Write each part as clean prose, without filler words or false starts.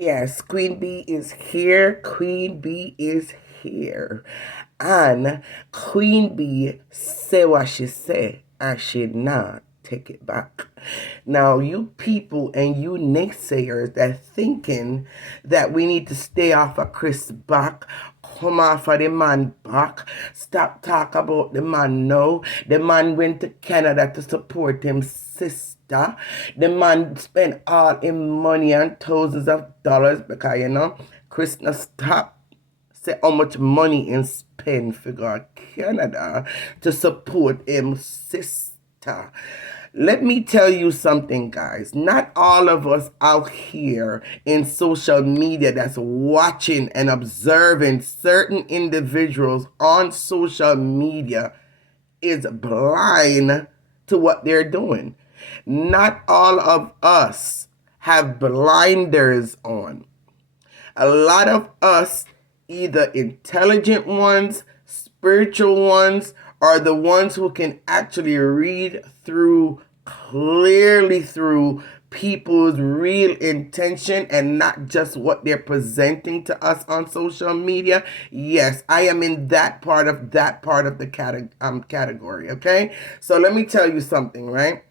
Yes, Queen Bee is here. Queen Bee is here. And Queen Bee say what she say, and she not take it back. Now, you people and you naysayers that thinking that we need to stay off of Kriss back, come off of the man back, stop talk about the man now. The man went to Canada to support him sister. The man spent all his money and thousands of dollars because, Kriss not stop say how much money in spend for go Canada to support him sister. Let me tell you something, guys. Not all of us out here in social media that's watching and observing certain individuals on social media is blind to what they're doing. Not all of us have blinders on. A lot of us, either intelligent ones, spiritual ones, are the ones who can actually read through clearly through people's real intention and not just what they're presenting to us on social media. Yes, I am in that part of the category. Okay, so let me tell you something, right?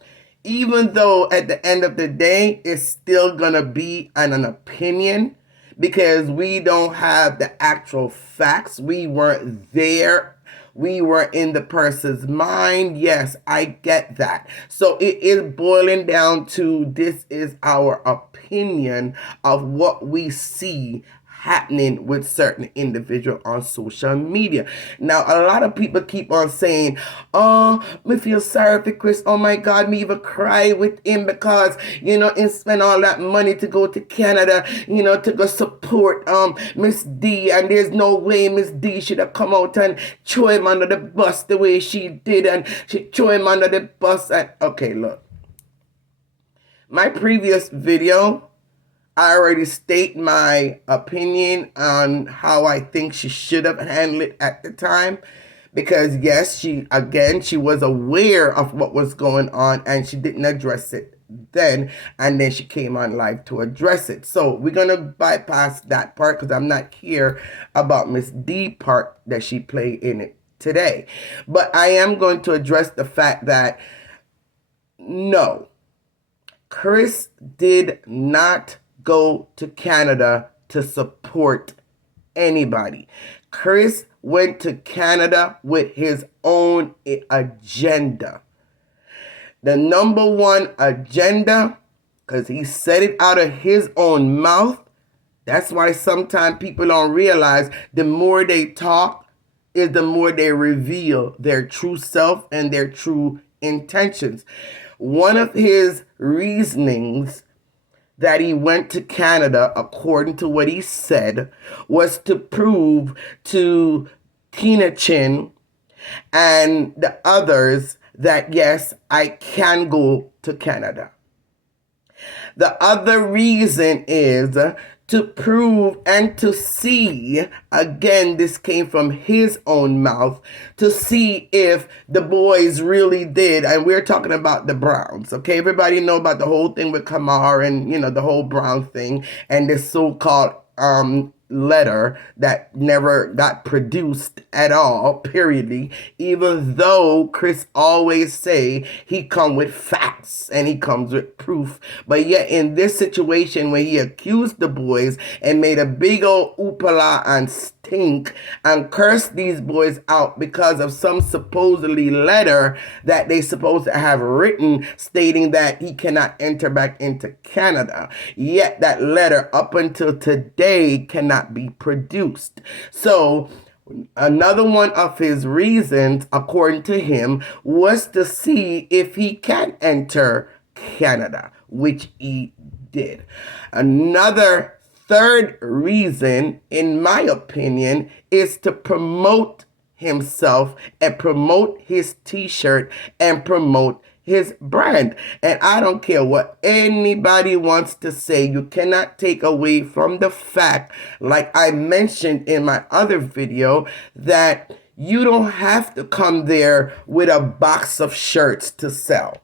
Even though at the end of the day, it's still gonna be an opinion because we don't have the actual facts. We weren't there. We were in the person's mind. Yes, I get that. So it is boiling down to this is our opinion of what we see happening with certain individual on social media. Now, a lot of people keep on saying, oh, me feel sorry for Kriss. Oh my God, me even cry with him because, he spent all that money to go to Canada, to go support Miss D. And there's no way Miss D should have come out and throw him under the bus the way she did. And she threw him under the bus. And okay, look. My previous video, I already state my opinion on how I think she should have handled it at the time. Because yes, she was aware of what was going on and she didn't address it then. And then she came on live to address it. So we're going to bypass that part because I'm not here about Miss D part that she played in it today. But I am going to address the fact that no, Kriss did not go to Canada to support anybody. Kriss went to Canada with his own agenda. The number one agenda, because he said it out of his own mouth. That's why sometimes people don't realize the more they talk is the more they reveal their true self and their true intentions. One of his reasonings that he went to Canada, according to what he said, was to prove to Tina Chin and the others that yes, I can go to Canada. The other reason is to prove and to see, again, this came from his own mouth, to see if the boys really did, and we're talking about the Browns, okay? Everybody know about the whole thing with Kamar and, the whole Brown thing, and this so-called letter that never got produced at all, periodly, even though Kriss always say he come with facts and he comes with proof. But yet in this situation where he accused the boys and made a big old oopala and stink and cursed these boys out because of some supposedly letter that they supposed to have written stating that he cannot enter back into Canada. Yet that letter up until today cannot be produced. So another one of his reasons, according to him, was to see if he can enter Canada, which he did. Another third reason, in my opinion, is to promote himself and promote his t-shirt and promote his brand. And I don't care what anybody wants to say. You cannot take away from the fact, like I mentioned in my other video, that you don't have to come there with a box of shirts to sell.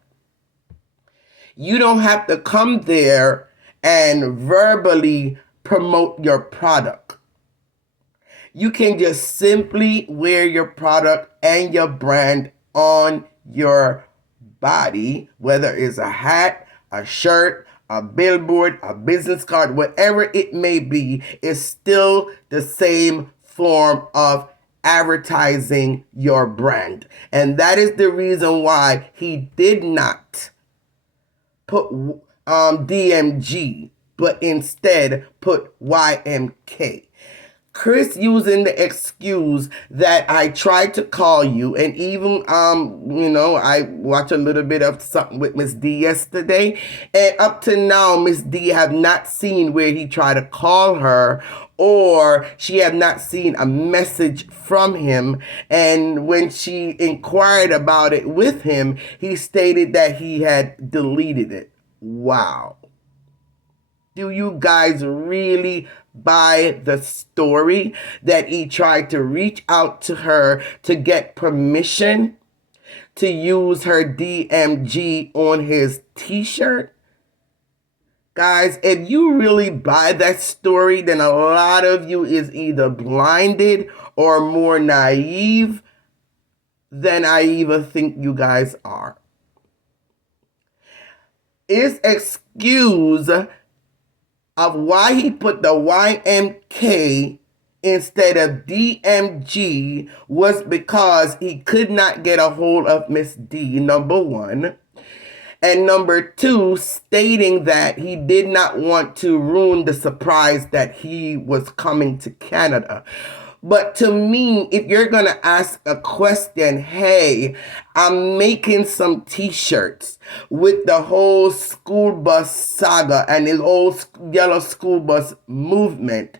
You don't have to come there and verbally promote your product. You can just simply wear your product and your brand on your body, whether it's a hat, a shirt, a billboard, a business card, whatever it may be, is still the same form of advertising your brand. And that is the reason why he did not put DMG, but instead put YMK. Kriss using the excuse that I tried to call you, and even I watched a little bit of something with Miss D yesterday, and up to now Miss D have not seen where he tried to call her, or she have not seen a message from him. And when she inquired about it with him, he stated that he had deleted it. Wow. Do you guys really buy the story that he tried to reach out to her to get permission to use her DMG on his t-shirt? Guys, if you really buy that story, then a lot of you is either blinded or more naive than I even think you guys are. His excuse of why he put the YMK instead of DMG was because he could not get a hold of Miss D, number one. And number two, stating that he did not want to ruin the surprise that he was coming to Canada. But to me, if you're going to ask a question, hey, I'm making some t-shirts with the whole school bus saga and the whole yellow school bus movement,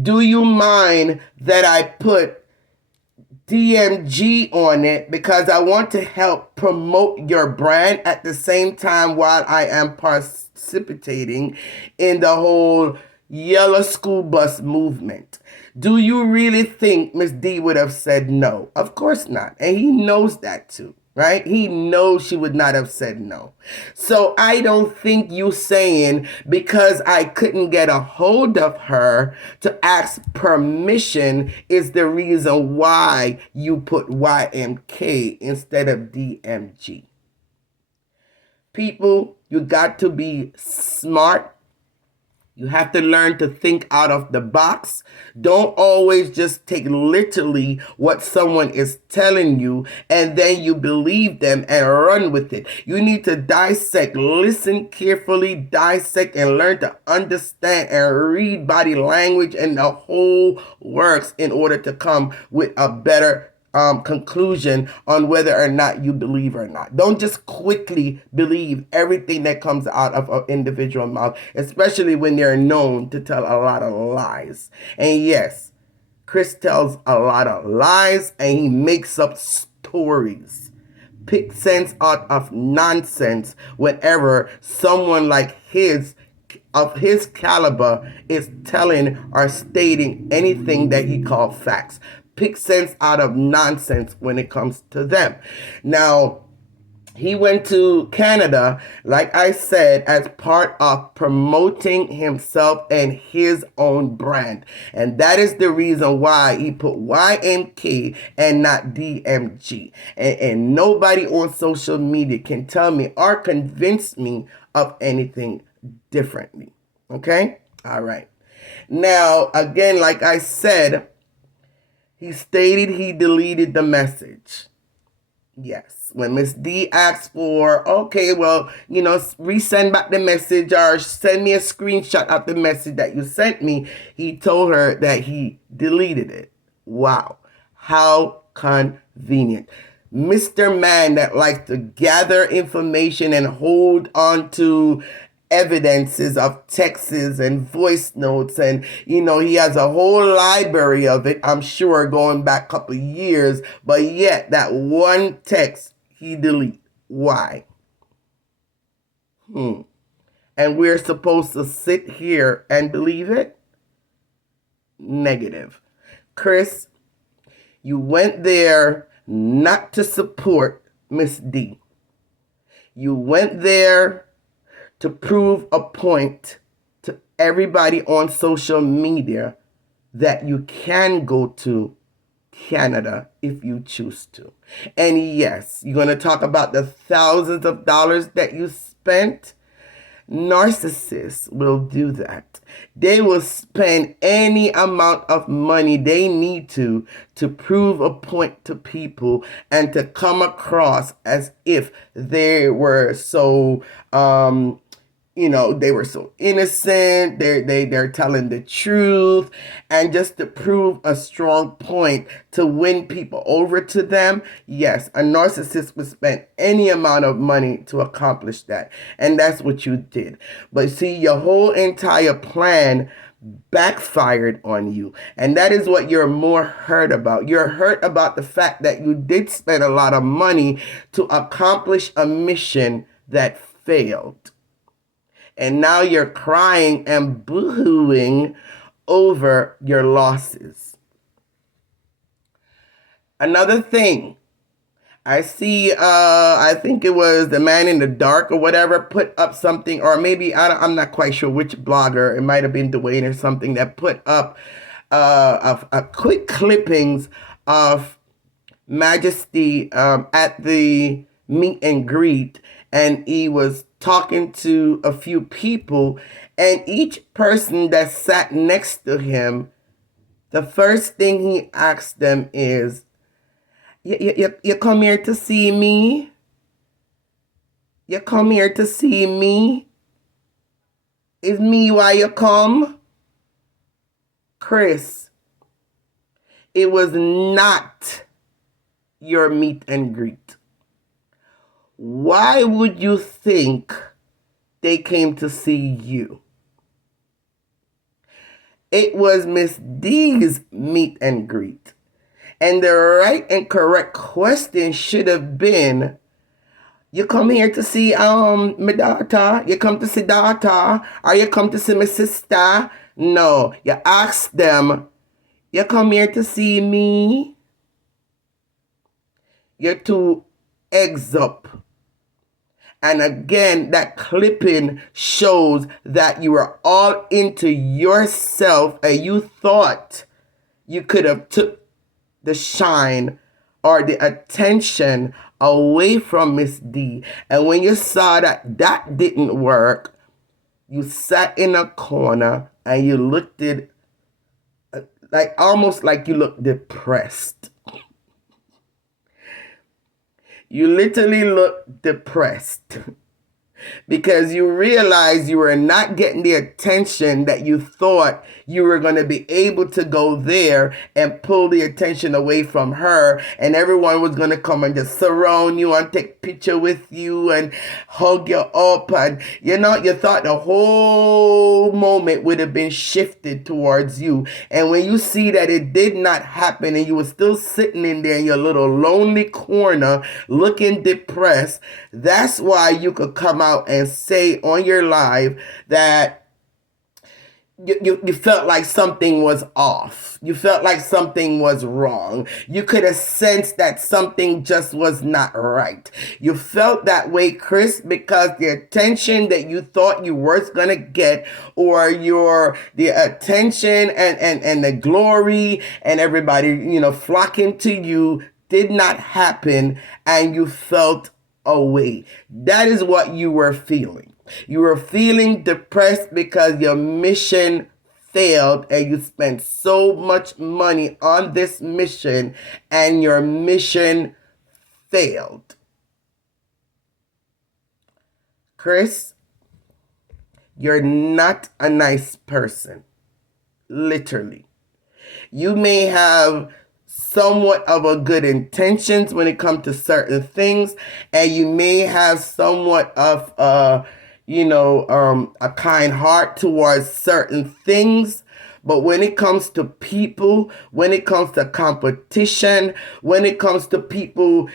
do you mind that I put DMG on it because I want to help promote your brand at the same time while I am participating in the whole yellow school bus movement? Do you really think Miss D would have said no? Of course not. And he knows that too, right? He knows she would not have said no. So I don't think you saying because I couldn't get a hold of her to ask permission is the reason why you put YMK instead of DMG. People, you got to be smart. You have to learn to think out of the box. Don't always just take literally what someone is telling you and then you believe them and run with it. You need to dissect, listen carefully, dissect, and learn to understand and read body language and the whole works in order to come with a better conclusion on whether or not you believe or not. Don't just quickly believe everything that comes out of an individual mouth, especially when they're known to tell a lot of lies. And yes, Kriss tells a lot of lies and he makes up stories. Pick sense out of nonsense whenever someone like of his caliber is telling or stating anything that he called facts. Pick sense out of nonsense when it comes to them. Now, he went to Canada, like I said, as part of promoting himself and his own brand. And that is the reason why he put YMK and not DMG. And nobody on social media can tell me or convince me of anything differently. Okay? All right. Now, again, like I said, he stated he deleted the message. Yes. When Miss D asked for, okay, well, resend back the message or send me a screenshot of the message that you sent me, he told her that he deleted it. Wow. How convenient. Mr. Man that likes to gather information and hold on to evidences of texts and voice notes, and he has a whole library of it, I'm sure, going back a couple of years, but yet that one text he delete. Why? And we're supposed to sit here and believe it? Negative. Kriss, you went there not to support Miss D. You went there to prove a point to everybody on social media that you can go to Canada if you choose to. And yes, you're going to talk about the thousands of dollars that you spent. Narcissists will do that. They will spend any amount of money they need to prove a point to people and to come across as if they were so they were so innocent. They're telling the truth, and just to prove a strong point to win people over to them. Yes, a narcissist would spend any amount of money to accomplish that, and that's what you did. But see, your whole entire plan backfired on you, and that is what you're more hurt about. You're hurt about the fact that you did spend a lot of money to accomplish a mission that failed. And now you're crying and boo-hooing over your losses. Another thing, I see, I think it was the Man in the Dark or whatever put up something, or maybe, I'm not quite sure which blogger, it might have been Dwayne or something, that put up a quick clippings of Majesty at the meet and greet, and he was talking to a few people, and each person that sat next to him, the first thing he asked them is, you come here to see me? You come here to see me? Is me why you come? Kriss, it was not your meet and greet. Why would you think they came to see you? It was Miss D's meet and greet. And the right and correct question should have been, you come here to see my daughter? You come to see daughter? Or you come to see my sister? No, you ask them, you come here to see me? You're two eggs up. And again, that clipping shows that you were all into yourself and you thought you could have took the shine or the attention away from Miss D. And when you saw that that didn't work, you sat in a corner and you looked at like almost like you looked depressed. You literally looked depressed because you realized you were not getting the attention that you thought you were going to be able to go there and pull the attention away from her, and everyone was going to come and just surround you and take picture with you and hug you up, and you thought the whole moment would have been shifted towards you. And when you see that it did not happen and you were still sitting in there in your little lonely corner looking depressed, that's why you could come out and say on your live that you felt like something was off. You felt like something was wrong. You could have sensed that something just was not right. You felt that way, Kriss, because the attention that you thought you were going to get, or the attention and the glory and everybody, flocking to you did not happen, and you felt away. That is what you were feeling. You were feeling depressed because your mission failed and you spent so much money on this mission and your mission failed. Kriss, you're not a nice person. Literally. You may have somewhat of a good intentions when it comes to certain things, and you may have somewhat of a kind heart towards certain things. But when it comes to people, when it comes to competition, when it comes to people,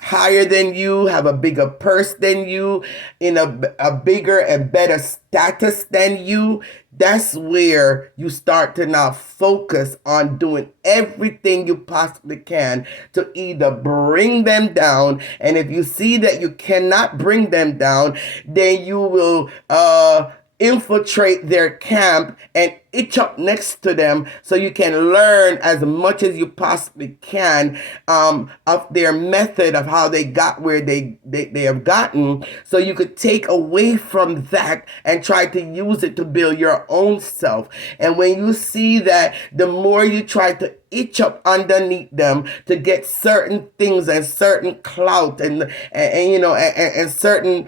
higher than you, have a bigger purse than you, in a bigger and better status than you, that's where you start to now focus on doing everything you possibly can to either bring them down. And if you see that you cannot bring them down, then you will infiltrate their camp and itch up next to them so you can learn as much as you possibly can of their method of how they got where they have gotten, so you could take away from that and try to use it to build your own self. And when you see that, the more you try to itch up underneath them to get certain things and certain clout and you know and certain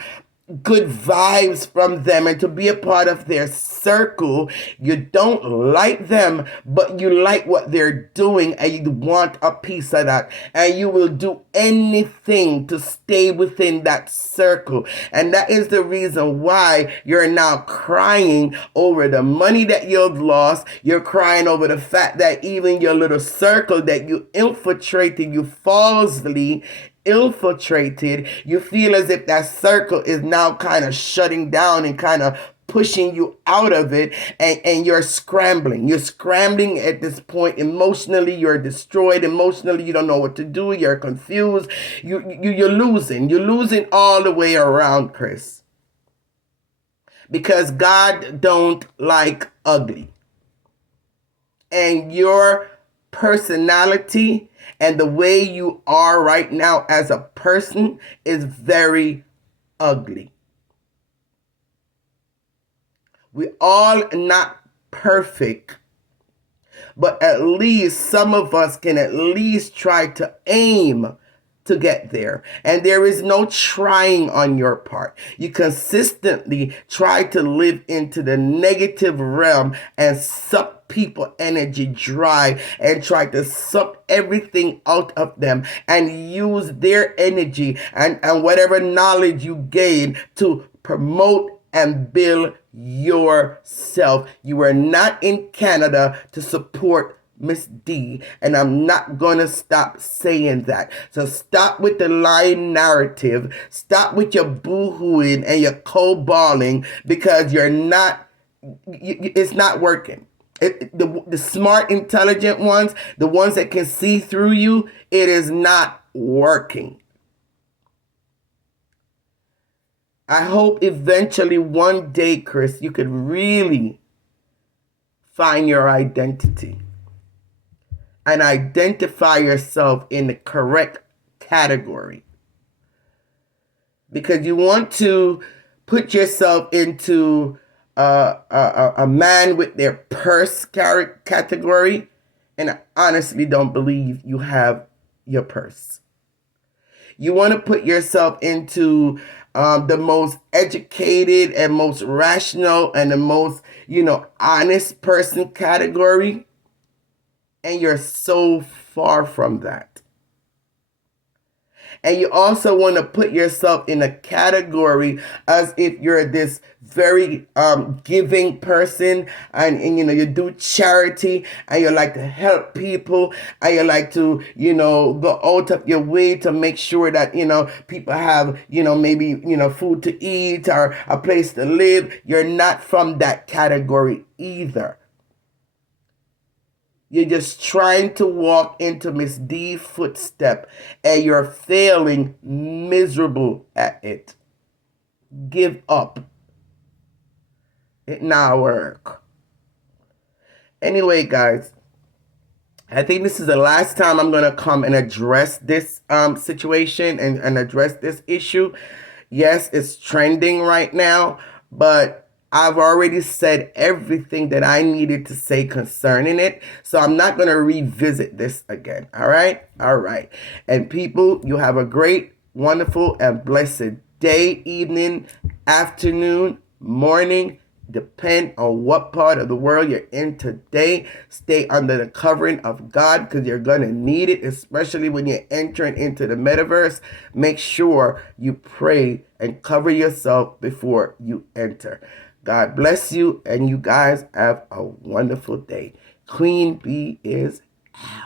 good vibes from them and to be a part of their circle, you don't like them, but you like what they're doing and you want a piece of that, and you will do anything to stay within that circle. And that is the reason why you're now crying over the money that you've lost. You're crying over the fact that even your little circle that you infiltrated, you falsely infiltrated, you feel as if that circle is now kind of shutting down and kind of pushing you out of it, and you're scrambling at this point. Emotionally, you're destroyed. Emotionally, you don't know what to do. You're confused. You're losing all the way around, Kriss, because God don't like ugly, and your personality and the way you are right now as a person is very ugly. We all not perfect, but at least some of us can at least try to aim to get there. And there is no trying on your part. You consistently try to live into the negative realm and suck people energy dry and try to suck everything out of them and use their energy and whatever knowledge you gain to promote and build yourself. You are not in Canada to support Miss D, and I'm not gonna stop saying that. So stop with the lying narrative. Stop with your boo-hooing and your cold-balling, because you're not. It's not working. The smart, intelligent ones, the ones that can see through you, it is not working. I hope eventually one day, Kriss, you could really find your identity and identify yourself in the correct category. Because you want to put yourself into a man with their purse category, and I honestly don't believe you have your purse. You want to put yourself into the most educated and most rational and the most, honest person category, and you're so far from that. And you also want to put yourself in a category as if you're this very giving person, and you do charity, and you like to help people, and you like to go out of your way to make sure that people have maybe food to eat or a place to live. You're not from that category either. You're just trying to walk into Miss D's footstep, and you're failing miserable at it. Give up. It not work. Anyway, guys, I think this is the last time I'm going to come and address this situation and address this issue. Yes, it's trending right now, but I've already said everything that I needed to say concerning it, so I'm not going to revisit this again. All right? All right. And people, you have a great, wonderful, and blessed day, evening, afternoon, morning. Depend on what part of the world you're in today. Stay under the covering of God, because you're going to need it, especially when you're entering into the metaverse. Make sure you pray and cover yourself before you enter. God bless you, and you guys have a wonderful day. Queen Bee is out.